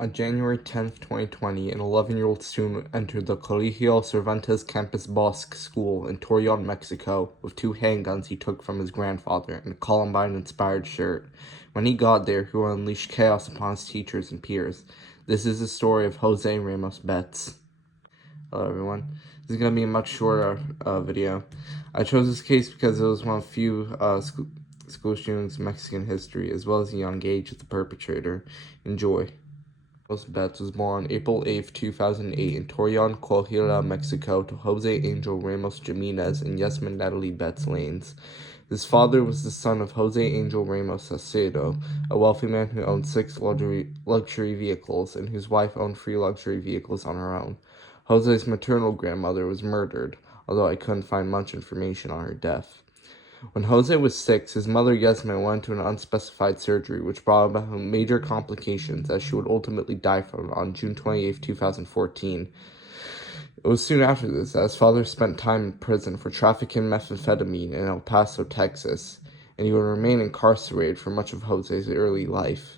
On January 10th, 2020, an 11-year-old student entered the Colegio Cervantes Campus Bosque school in Torreón, Mexico, with two handguns he took from his grandfather and a Columbine-inspired shirt. When he got there, he will unleash chaos upon his teachers and peers. This is the story of José Ramos Betts. Hello, everyone. This is going to be a much shorter video. I chose this case because it was one of few school shootings in Mexican history, as well as the young age of the perpetrator. Enjoy. Ramos Betts was born on April 8, 2008 in Torreón, Coahuila, Mexico, to Jose Angel Ramos Jimenez and Yasmin Natalie Betts Lanes. His father was the son of Jose Angel Ramos Salcedo, a wealthy man who owned 6 luxury vehicles and whose wife owned 3 luxury vehicles on her own. Jose's maternal grandmother was murdered, although I couldn't find much information on her death. When Jose was 6, his mother Yasmin went to an unspecified surgery, which brought about major complications, as she would ultimately die from it on June 28, 2014. It was soon after this that his father spent time in prison for trafficking methamphetamine in El Paso, Texas, and he would remain incarcerated for much of Jose's early life.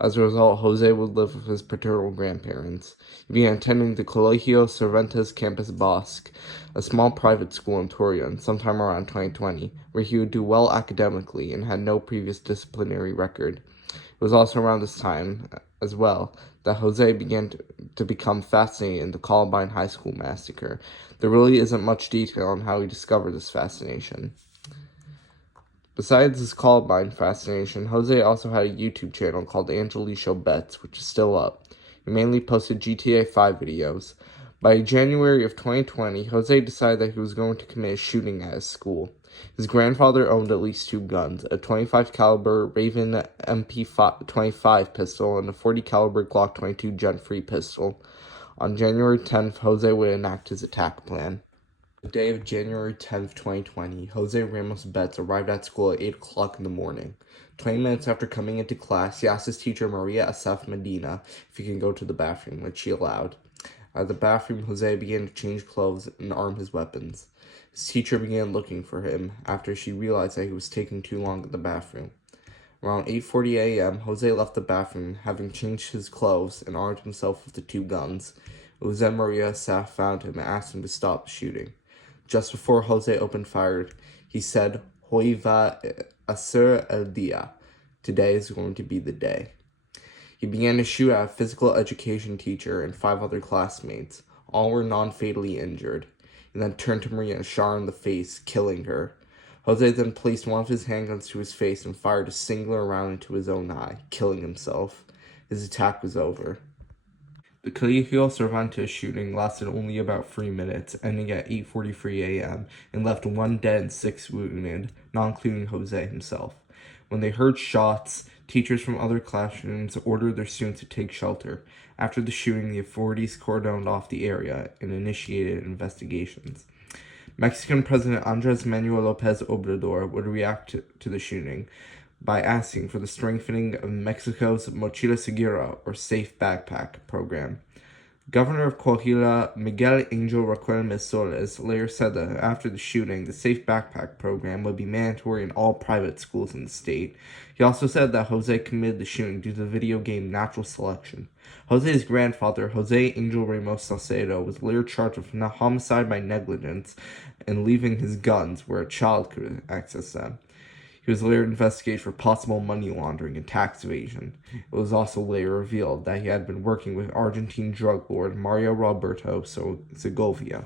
As a result, Jose would live with his paternal grandparents. He began attending the Colegio Cervantes Campus Bosque, a small private school in Torreón, sometime around 2020, where he would do well academically and had no previous disciplinary record. It was also around this time, as well, that Jose began to become fascinated in the Columbine High School massacre. There really isn't much detail on how he discovered this fascination. Besides his Columbine fascination, Jose also had a YouTube channel called Angelico Betts, which is still up. He mainly posted GTA 5 videos. By January of 2020, Jose decided that he was going to commit a shooting at his school. His grandfather owned at least 2 guns, a 25 caliber Raven MP25 pistol and a 40 caliber Glock 22 Gen-free pistol. On January 10th, Jose would enact his attack plan. The day of January 10th, 2020, Jose Ramos Betts arrived at school at 8 o'clock in the morning. 20 minutes after coming into class, he asked his teacher, Maria Asaf Medina, if he can go to the bathroom, which she allowed. At the bathroom, Jose began to change clothes and arm his weapons. His teacher began looking for him after she realized that he was taking too long in the bathroom. Around 8:40 a.m., Jose left the bathroom, having changed his clothes and armed himself with the 2 guns. It was then Maria Asaf found him and asked him to stop the shooting. Just before Jose opened fire, he said, "Hoy va a ser el día." Today is going to be the day. He began to shoot at a physical education teacher and 5 other classmates. All were non-fatally injured. He then turned to Maria and shot her in the face, killing her. Jose then placed one of his handguns to his face and fired a singular round into his own eye, killing himself. His attack was over. The Colegio Cervantes shooting lasted only about 3 minutes, ending at 8:43 a.m., and left 1 dead and 6 wounded, not including Jose himself. When they heard shots, teachers from other classrooms ordered their students to take shelter. After the shooting, the authorities cordoned off the area and initiated investigations. Mexican President Andrés Manuel López Obrador would react to the shooting by asking for the strengthening of Mexico's Mochila Segura, or Safe Backpack, program. Governor of Coahuila, Miguel Angel Raquel Soles, later said that after the shooting, the Safe Backpack program would be mandatory in all private schools in the state. He also said that Jose committed the shooting due to the video game Natural Selection. Jose's grandfather, Jose Angel Ramos Salcedo, was later charged with homicide by negligence and leaving his guns where a child could access them. He was later investigated for possible money laundering and tax evasion. It was also later revealed that he had been working with Argentine drug lord Mario Roberto Segovia.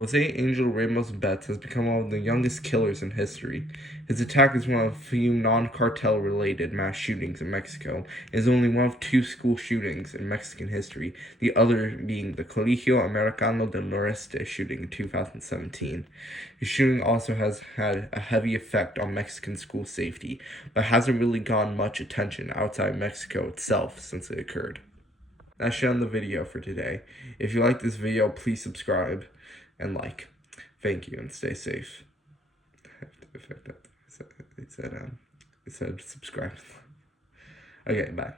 Jose Angel Ramos Betts has become one of the youngest killers in history. His attack is one of a few non-cartel related mass shootings in Mexico. It is only one of 2 school shootings in Mexican history, the other being the Colegio Americano del Noreste shooting in 2017. His shooting also has had a heavy effect on Mexican school safety, but hasn't really gotten much attention outside Mexico itself since it occurred. That's it on the video for today. If you like this video, please subscribe and like. Thank you and stay safe. It said subscribe. Okay, bye.